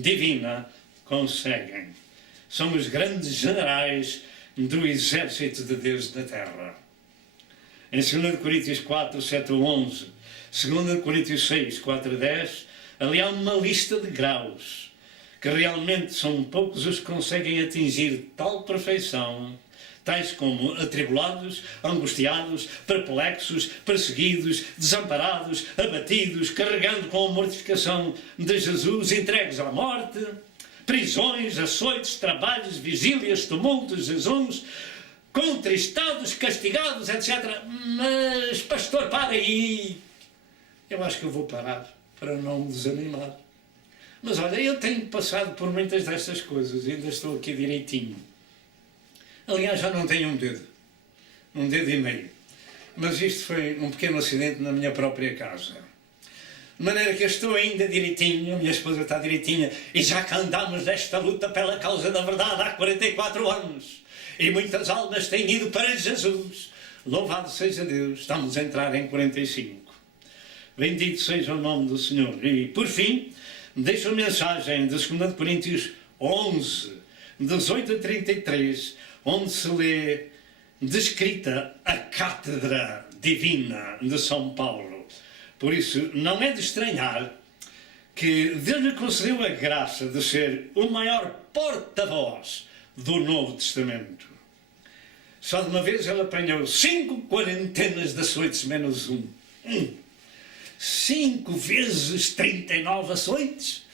divina conseguem. São os grandes generais do exército de Deus na terra. Em 2 Coríntios 4, 7 a 11, 2 Coríntios 6, 4 a 10, ali há uma lista de graus, que realmente são poucos os que conseguem atingir tal perfeição, tais como atribulados, angustiados, perplexos, perseguidos, desamparados, abatidos, carregando com a mortificação de Jesus, entregues à morte, prisões, açoites, trabalhos, vigílias, tumultos, jejuns, contristados, castigados, etc. Mas, pastor, para aí. Eu acho que eu vou parar para não me desanimar. Mas olha, eu tenho passado por muitas destas coisas e ainda estou aqui direitinho. Aliás, já não tenho um dedo e meio. Mas isto foi um pequeno acidente na minha própria casa. De maneira que eu estou ainda direitinho, a minha esposa está direitinha, e já que andamos nesta luta pela causa da verdade há 44 anos, e muitas almas têm ido para Jesus, louvado seja Deus, estamos a entrar em 45. Bendito seja o nome do Senhor. E, por fim, deixo a mensagem de 2 Coríntios 11, 18 a 33, onde se lê descrita a cátedra divina de São Paulo. Por isso, não é de estranhar que Deus lhe concedeu a graça de ser o maior porta-voz do Novo Testamento. Só de uma vez ele apanhou 5 quarentenas de açoites menos um. 5 vezes 39 açoites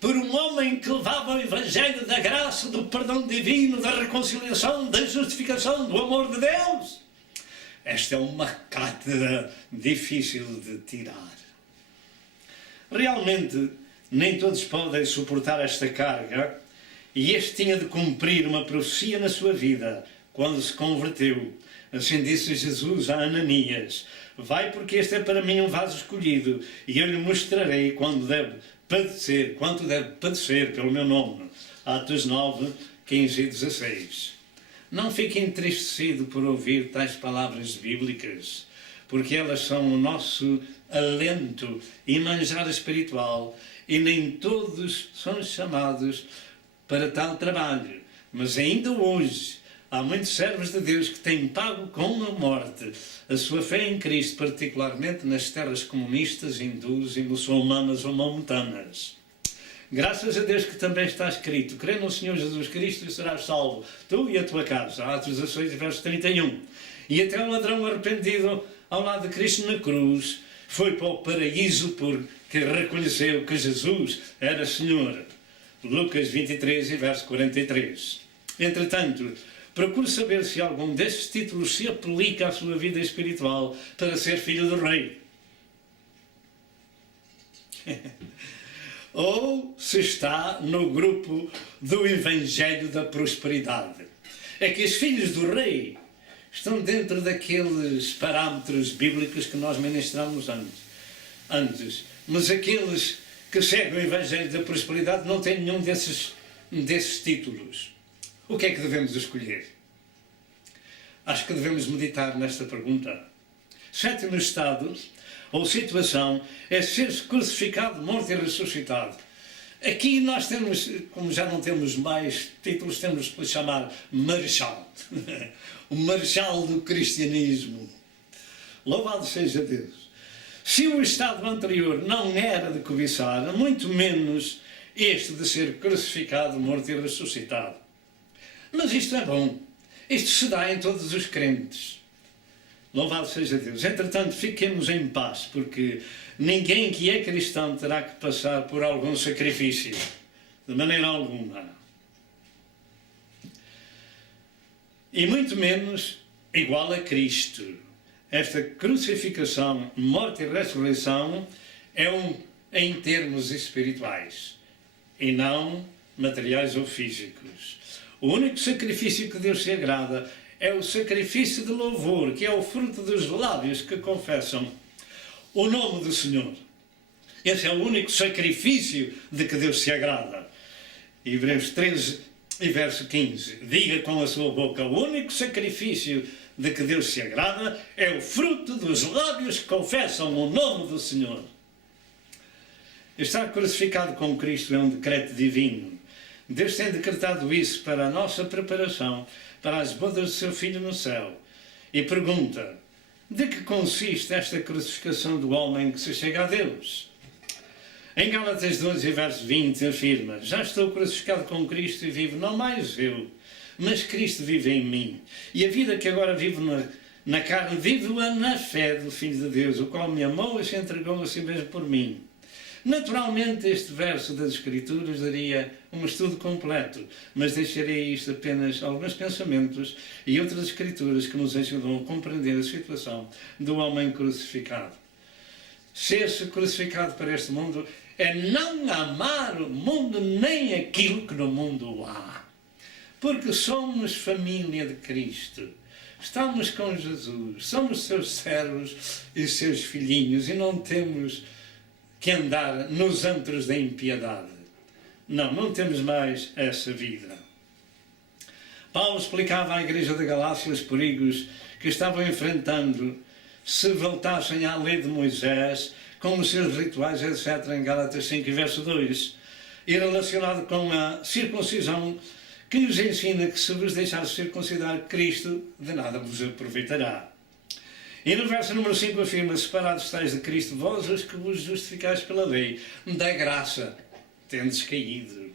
por um homem que levava o Evangelho da graça, do perdão divino, da reconciliação, da justificação, do amor de Deus. Esta é uma cátedra difícil de tirar. Realmente, nem todos podem suportar esta carga, e este tinha de cumprir uma profecia na sua vida, quando se converteu. Assim disse Jesus a Ananias: vai, porque este é para mim um vaso escolhido, e eu lhe mostrarei quanto deve padecer pelo meu nome. Atos 9, 15 e 16. Não fique entristecido por ouvir tais palavras bíblicas, porque elas são o nosso alento e manjar espiritual, e nem todos são chamados para tal trabalho. Mas ainda hoje há muitos servos de Deus que têm pago com a morte a sua fé em Cristo, particularmente nas terras comunistas, hindus e muçulmanas ou maometanas. Graças a Deus que também está escrito: crê no Senhor Jesus Cristo e serás salvo, tu e a tua casa. Atos 16, verso 31. E até um ladrão arrependido ao lado de Cristo na cruz foi para o paraíso porque reconheceu que Jesus era Senhor. Lucas 23 e verso 43. Entretanto, procure saber se algum destes títulos se aplica à sua vida espiritual para ser filho do rei. Ou se está no grupo do Evangelho da Prosperidade. É que os filhos do rei estão dentro daqueles parâmetros bíblicos que nós ministramos antes. Mas aqueles que seguem o Evangelho da Prosperidade não têm nenhum desses títulos. O que é que devemos escolher? Acho que devemos meditar nesta pergunta. Sétimo estado ou situação é ser crucificado, morto e ressuscitado. Aqui nós temos, como já não temos mais títulos, temos que lhe chamar Marechal. O Marechal do Cristianismo. Louvado seja Deus. Se o estado anterior não era de cobiçar, muito menos este de ser crucificado, morto e ressuscitado. Mas isto é bom. Isto se dá em todos os crentes. Louvado seja Deus. Entretanto, fiquemos em paz, porque ninguém que é cristão terá que passar por algum sacrifício. De maneira alguma. E muito menos igual a Cristo. Esta crucificação, morte e ressurreição é em termos espirituais e não materiais ou físicos. O único sacrifício que Deus se agrada é o sacrifício de louvor, que é o fruto dos lábios que confessam o nome do Senhor. Esse é o único sacrifício de que Deus se agrada. Hebreus 13 e verso 15. Diga com a sua boca: o único sacrifício de que Deus se agrada é o fruto dos lábios que confessam o nome do Senhor. Estar crucificado com Cristo é um decreto divino. Deus tem decretado isso para a nossa preparação, para as bodas do seu Filho no céu. E pergunta, de que consiste esta crucificação do homem que se chega a Deus? Em Gálatas 12, verso 20, afirma, já estou crucificado com Cristo e vivo não mais eu, mas Cristo vive em mim. E a vida que agora vivo na carne, vivo-a na fé do Filho de Deus, o qual me amou e se entregou a si mesmo por mim. Naturalmente, este verso das Escrituras daria um estudo completo, mas deixarei isto apenas alguns pensamentos e outras Escrituras que nos ajudam a compreender a situação do homem crucificado. Ser-se crucificado para este mundo é não amar o mundo nem aquilo que no mundo há. Porque somos família de Cristo. Estamos com Jesus, somos seus servos e seus filhinhos e não temos que andar nos antros da impiedade. Não temos mais essa vida. Paulo explicava à igreja de Galácia os perigos que estavam enfrentando se voltassem à lei de Moisés, com os seus rituais, etc., em Gálatas 5, verso 2, e relacionado com a circuncisão, que nos ensina que se vos deixar circuncidar Cristo, de nada vos aproveitará. E no verso número 5 afirma, separados estáis de Cristo, vós os que vos justificais pela lei, da graça tendes caído.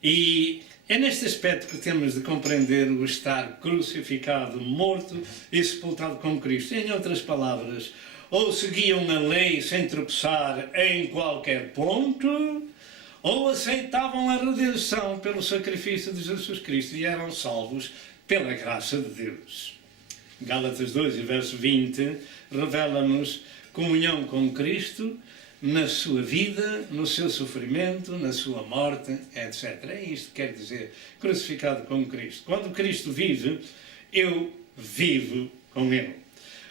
E é neste aspecto que temos de compreender o estar crucificado, morto e sepultado com Cristo. Em outras palavras, ou seguiam a lei sem tropeçar em qualquer ponto, ou aceitavam a redenção pelo sacrifício de Jesus Cristo e eram salvos pela graça de Deus. Gálatas 2, verso 20, revela-nos comunhão com Cristo na sua vida, no seu sofrimento, na sua morte, etc. É isto que quer dizer crucificado com Cristo. Quando Cristo vive, eu vivo com Ele.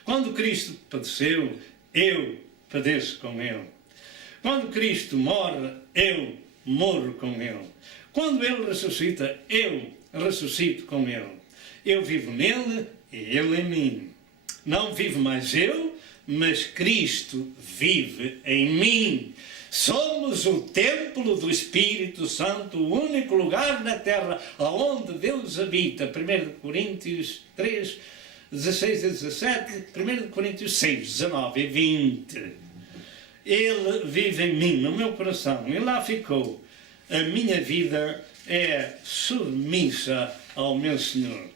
Quando Cristo padeceu, eu padeço com Ele. Quando Cristo morre, eu morro com Ele. Quando Ele ressuscita, eu ressuscito com Ele. Eu vivo nele e Ele em mim. Não vivo mais eu, mas Cristo vive em mim. Somos o templo do Espírito Santo, o único lugar na terra onde Deus habita. 1 Coríntios 3, 16 e 17, 1 Coríntios 6, 19 e 20. Ele vive em mim, no meu coração, e lá ficou. A minha vida é submissa ao meu Senhor.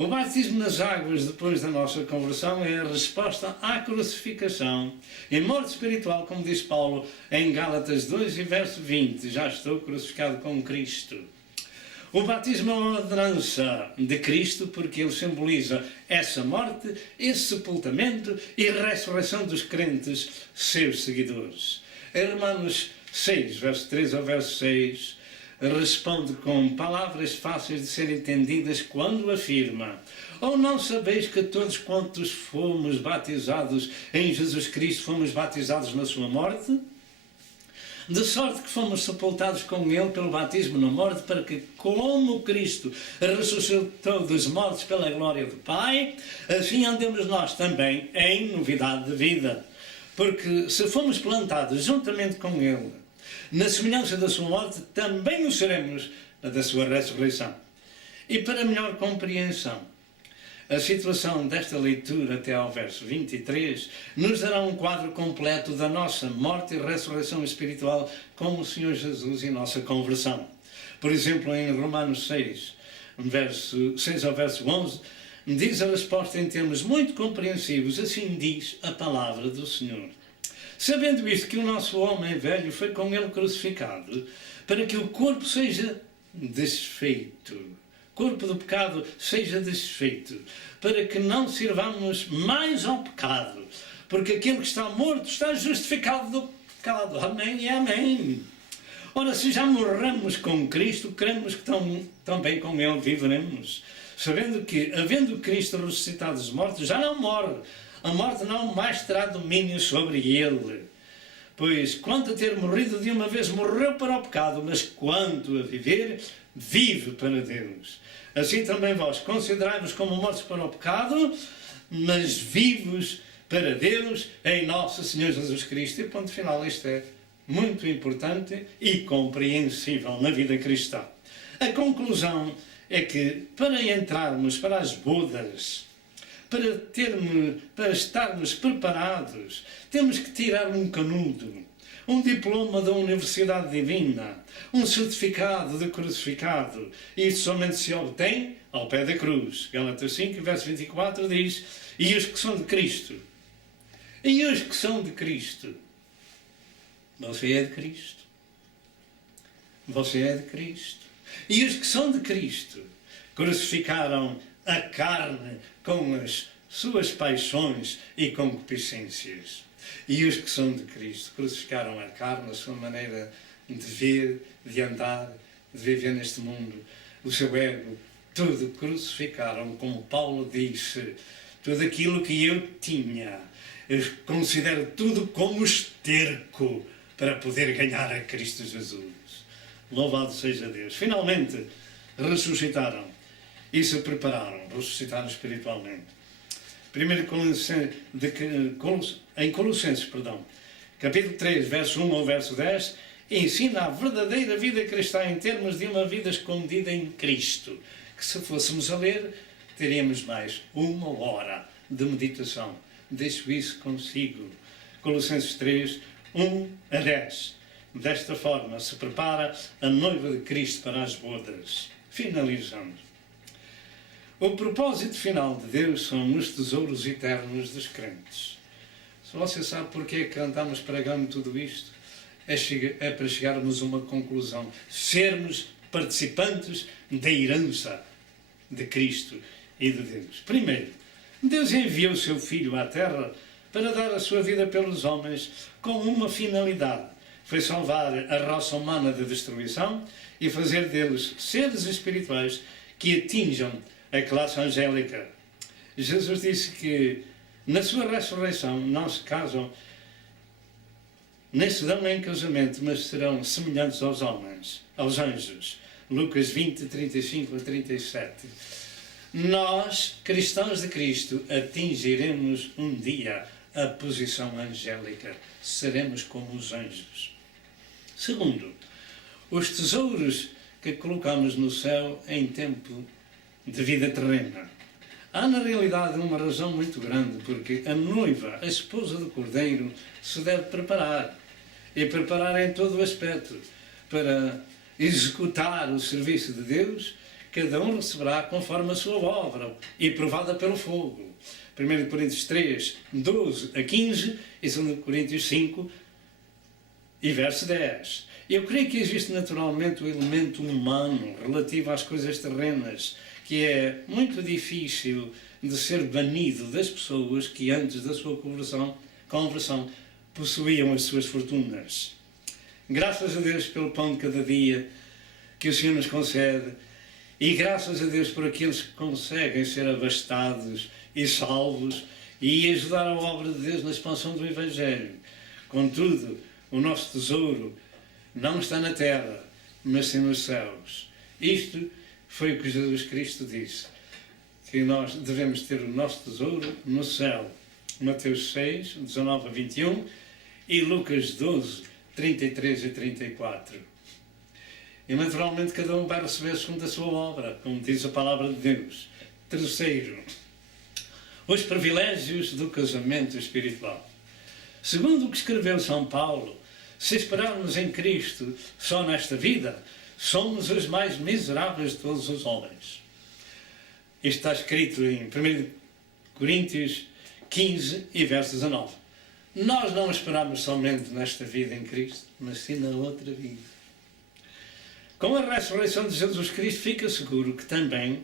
O batismo nas águas depois da nossa conversão é a resposta à crucificação. Em morte espiritual, como diz Paulo em Gálatas 2 e verso 20, já estou crucificado com Cristo. O batismo é uma ordenança de Cristo porque ele simboliza essa morte, esse sepultamento e ressurreição dos crentes, seus seguidores. Em Romanos 6, verso 3 ao verso 6, responde com palavras fáceis de serem entendidas quando afirma: ou não sabeis que todos quantos fomos batizados em Jesus Cristo fomos batizados na sua morte? De sorte que fomos sepultados com Ele pelo batismo na morte, para que, como Cristo ressuscitou dos mortos pela glória do Pai, assim andemos nós também em novidade de vida. Porque se fomos plantados juntamente com Ele na semelhança da sua morte, também o seremos na da sua ressurreição. E para melhor compreensão, a situação desta leitura até ao verso 23 nos dará um quadro completo da nossa morte e ressurreição espiritual com o Senhor Jesus e nossa conversão. Por exemplo, em Romanos 6, verso 6 ao verso 11, diz a resposta em termos muito compreensivos, assim diz a palavra do Senhor. Sabendo isto, que o nosso homem velho foi com ele crucificado, para que o corpo seja desfeito, corpo do pecado seja desfeito, para que não sirvamos mais ao pecado, porque aquele que está morto está justificado do pecado. Amém e amém. Ora, se já morremos com Cristo, cremos que também com Ele viveremos, sabendo que, havendo Cristo ressuscitado dos mortos, já não morre. A morte não mais terá domínio sobre ele. Pois, quanto a ter morrido de uma vez, morreu para o pecado, mas quanto a viver, vive para Deus. Assim também vós, considerai-vos como mortos para o pecado, mas vivos para Deus em nosso Senhor Jesus Cristo. E ponto final, isto é muito importante e compreensível na vida cristã. A conclusão é que para entrarmos para as bodas, para estarmos preparados, temos que tirar um canudo, um diploma da Universidade Divina, um certificado de crucificado. E isso somente se obtém ao pé da cruz. Gálatas 5, verso 24 diz: e os que são de Cristo. E os que são de Cristo. Você é de Cristo. Você é de Cristo. E os que são de Cristo crucificaram a carne com as suas paixões e concupiscências. E os que são de Cristo crucificaram a carne, a sua maneira de ver, de andar, de viver neste mundo, o seu ego, tudo crucificaram, como Paulo disse, tudo aquilo que eu tinha, eu considero tudo como esterco para poder ganhar a Cristo Jesus. Louvado seja Deus. Finalmente ressuscitaram e se prepararam, ressuscitaram espiritualmente. Em Colossenses, capítulo 3, verso 1 ao verso 10, ensina a verdadeira vida cristã em termos de uma vida escondida em Cristo, que se fôssemos a ler, teríamos mais 1 hora de meditação. Deixo isso consigo. Colossenses 3, 1 a 10. Desta forma se prepara a noiva de Cristo para as bodas. Finalizando. O propósito final de Deus são os tesouros eternos dos crentes. Se você sabe porque é que andamos pregando tudo isto, é para chegarmos a uma conclusão. Sermos participantes da herança de Cristo e de Deus. Primeiro, Deus enviou o seu Filho à Terra para dar a sua vida pelos homens com uma finalidade. Foi salvar a raça humana da destruição e fazer deles seres espirituais que atinjam a classe angélica. Jesus disse que na sua ressurreição não se casam, nem se dão em casamento, mas serão semelhantes aos homens, aos anjos. Lucas 20, 35 a 37. Nós, cristãos de Cristo, atingiremos um dia a posição angélica. Seremos como os anjos. Segundo, os tesouros que colocamos no céu em tempo de vida terrena. Há, na realidade, uma razão muito grande, porque a noiva, a esposa do Cordeiro, se deve preparar. E preparar em todo o aspecto. Para executar o serviço de Deus, cada um receberá conforme a sua obra e provada pelo fogo. 1 Coríntios 3, 12 a 15 e 2 Coríntios 5 e verso 10. Eu creio que existe naturalmente o elemento humano relativo às coisas terrenas, que é muito difícil de ser banido das pessoas que antes da sua conversão possuíam as suas fortunas. Graças a Deus pelo pão de cada dia que o Senhor nos concede e graças a Deus por aqueles que conseguem ser abastados e salvos e ajudar a obra de Deus na expansão do Evangelho. Contudo, o nosso tesouro não está na terra, mas sim nos céus. Isto foi o que Jesus Cristo disse, que nós devemos ter o nosso tesouro no céu. Mateus 6, 19 a 21 e Lucas 12, 33 e 34. E naturalmente cada um vai receber segundo a sua obra, como diz a palavra de Deus. Terceiro, os privilégios do casamento espiritual. Segundo o que escreveu São Paulo, se esperarmos em Cristo só nesta vida, somos os mais miseráveis de todos os homens. Isto está escrito em 1 Coríntios 15 e verso 19. Nós não esperamos somente nesta vida em Cristo, mas sim na outra vida. Com a ressurreição de Jesus Cristo, fica seguro que também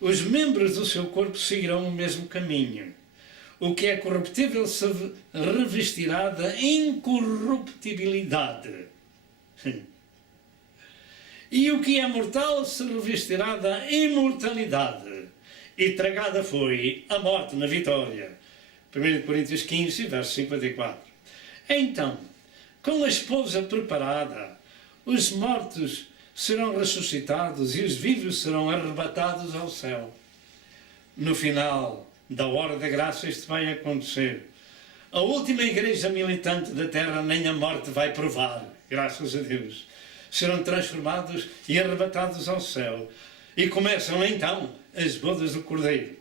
os membros do seu corpo seguirão o mesmo caminho. O que é corruptível se revestirá da incorruptibilidade. Sim. E o que é mortal se revestirá da imortalidade. E tragada foi a morte na vitória. 1 Coríntios 15, verso 54. Então, com a esposa preparada, os mortos serão ressuscitados e os vivos serão arrebatados ao céu. No final da hora da graça isto vai acontecer. A última igreja militante da terra nem a morte vai provar, graças a Deus. Serão transformados e arrebatados ao céu. E começam então as bodas do Cordeiro.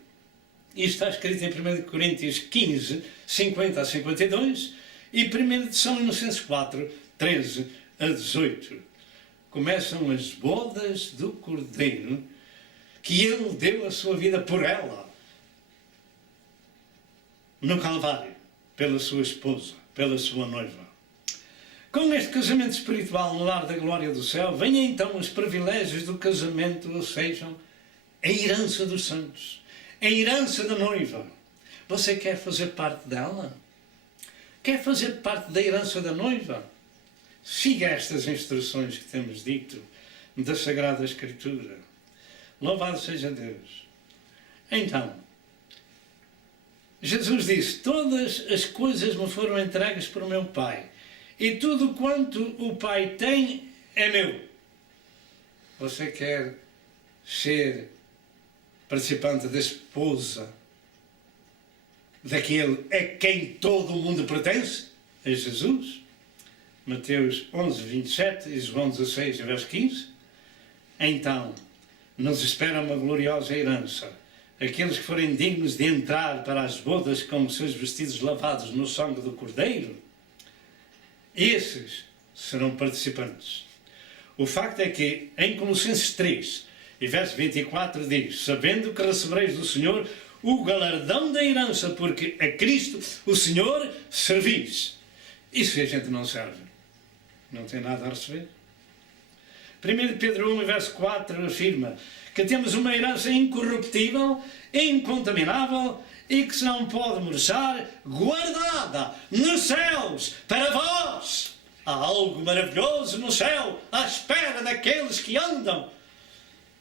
Isto está escrito em 1 Coríntios 15, 50 a 52 e 1 de São Inocêncio 4, 13 a 18. Começam as bodas do Cordeiro, que ele deu a sua vida por ela, no Calvário, pela sua esposa, pela sua noiva. Com este casamento espiritual no lar da glória do céu, vêm então os privilégios do casamento, ou seja, a herança dos santos, a herança da noiva. Você quer fazer parte dela? Quer fazer parte da herança da noiva? Siga estas instruções que temos dito da Sagrada Escritura. Louvado seja Deus. Então, Jesus disse: todas as coisas me foram entregues por meu Pai, e tudo quanto o Pai tem é meu. Você quer ser participante da esposa daquele a quem todo o mundo pertence? A Jesus? Mateus 11, 27 e João 16, verso 15. Então, nos espera uma gloriosa herança. Aqueles que forem dignos de entrar para as bodas com os seus vestidos lavados no sangue do Cordeiro, esses serão participantes. O facto é que em Colossenses 3 e verso 24 diz: sabendo que recebereis do Senhor o galardão da herança, porque a Cristo, o Senhor, servis. E se a gente não serve? Não tem nada a receber? 1 Pedro 1, verso 4 afirma que temos uma herança incorruptível, incontaminável e que se não pode murchar, guardada nos céus para vós. Há algo maravilhoso no céu à espera daqueles que andam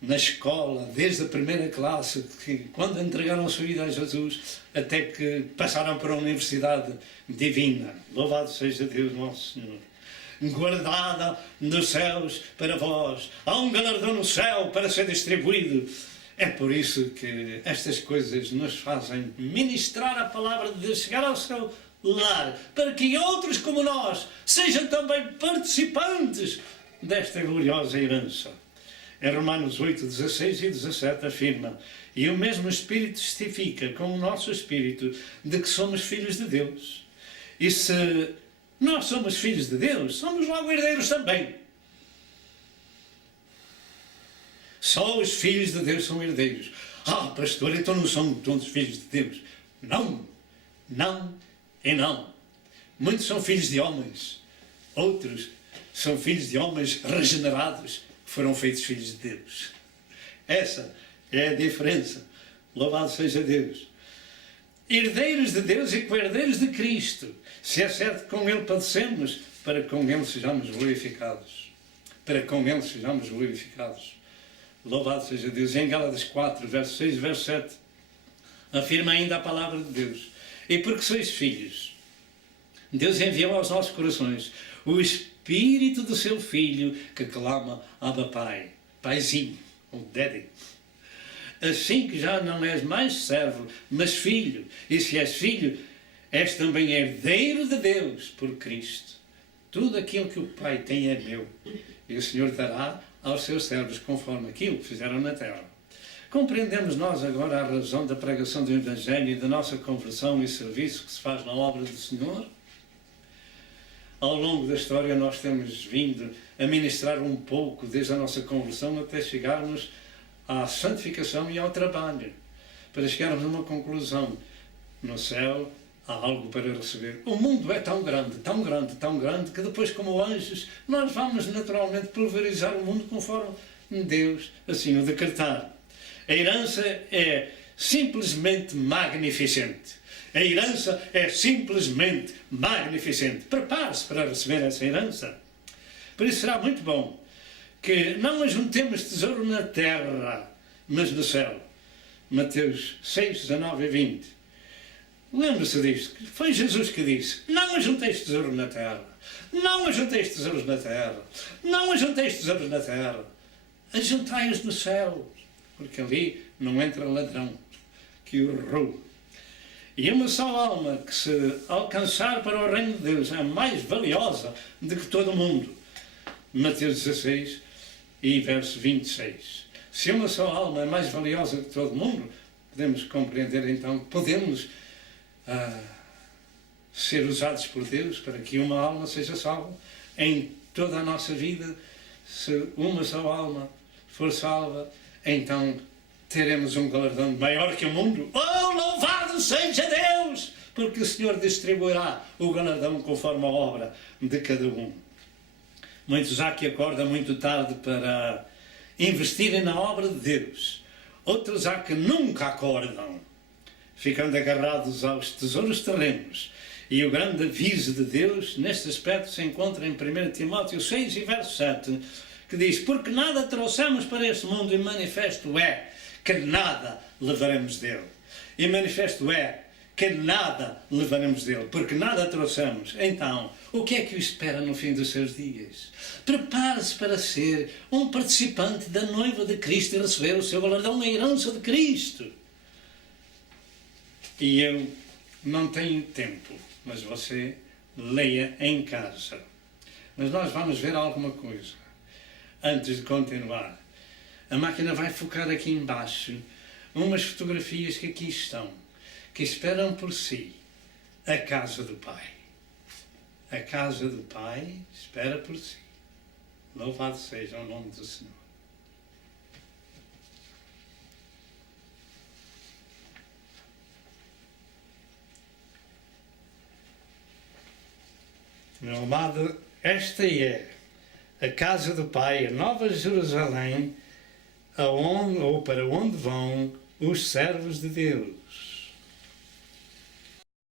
na escola, desde a primeira classe, que quando entregaram a sua vida a Jesus, até que passaram para a Universidade Divina. Louvado seja Deus nosso Senhor. Guardada nos céus para vós. Há um galardão no céu para ser distribuído. É por isso que estas coisas nos fazem ministrar a palavra de Deus, chegar ao seu lar, para que outros como nós sejam também participantes desta gloriosa herança. Em Romanos 8, 16 e 17 afirma: e o mesmo Espírito testifica com o nosso Espírito de que somos filhos de Deus. E se nós somos filhos de Deus, somos logo herdeiros também. Só os filhos de Deus são herdeiros. Ah, pastor, então não são todos filhos de Deus. Não, não e não. Muitos são filhos de homens. Outros são filhos de homens regenerados, que foram feitos filhos de Deus. Essa é a diferença. Louvado seja Deus. Herdeiros de Deus e co-herdeiros de Cristo. Se é certo que com Ele padecemos, para com Ele sejamos glorificados. Para com Ele sejamos glorificados. Louvado seja Deus. Em Gálatas 4, verso 6 e verso 7, afirma ainda a palavra de Deus. E porque sois filhos, Deus enviou aos nossos corações o Espírito do seu Filho, que clama: Abba Pai, Paizinho, ou Daddy. Assim que já não és mais servo, mas filho. E se és filho, és também herdeiro de Deus por Cristo. Tudo aquilo que o Pai tem é meu. E o Senhor dará aos seus servos conforme aquilo que fizeram na terra. Compreendemos nós agora a razão da pregação do Evangelho e da nossa conversão e serviço que se faz na obra do Senhor? Ao longo da história nós temos vindo a ministrar um pouco desde a nossa conversão até chegarmos à santificação e ao trabalho, para chegarmos a uma conclusão. No céu há algo para receber. O mundo é tão grande, tão grande, tão grande, que depois, como anjos, nós vamos naturalmente pulverizar o mundo conforme Deus assim o decretar. A herança é simplesmente magnificente. A herança é simplesmente magnificente. Prepare-se para receber essa herança. Por isso será muito bom que não ajuntemos tesouro na terra, mas no céu. Mateus 6, 19 e 20. Lembre-se disto. Foi Jesus que disse: não ajunteis tesouro na terra. Não ajunteis tesouros na terra. Não ajunteis tesouros na terra. Ajuntai-os no céu, porque ali não entra ladrão que o roube. E uma só alma que se alcançar para o reino de Deus é mais valiosa do que todo o mundo. Mateus 16 e verso 26. Se uma só alma é mais valiosa do que todo o mundo, podemos compreender então que podemos ser usados por Deus para que uma alma seja salva. Em toda a nossa vida, se uma só alma for salva, então teremos um galardão maior que o mundo. Oh, louvado seja Deus! Porque o Senhor distribuirá o galardão conforme a obra de cada um. Muitos há que acordam muito tarde para investirem na obra de Deus. Outros há que nunca acordam, ficando agarrados aos tesouros terrenos. E o grande aviso de Deus, neste aspecto, se encontra em 1 Timóteo 6 e verso 7, que diz: porque nada trouxemos para este mundo, e manifesto é que nada levaremos dele. E manifesto é que nada levaremos dele, porque nada trouxemos. Então, o que é que o espera no fim dos seus dias? Prepare-se para ser um participante da noiva de Cristo e receber o seu galardão na herança de Cristo. E eu não tenho tempo, mas você leia em casa. Mas nós vamos ver alguma coisa antes de continuar. A máquina vai focar aqui embaixo umas fotografias que aqui estão, que esperam por si a casa do Pai. A casa do Pai espera por si. Louvado seja o nome do Senhor. Meu amado, esta é a casa do Pai, a Nova Jerusalém, aonde, ou para onde vão os servos de Deus.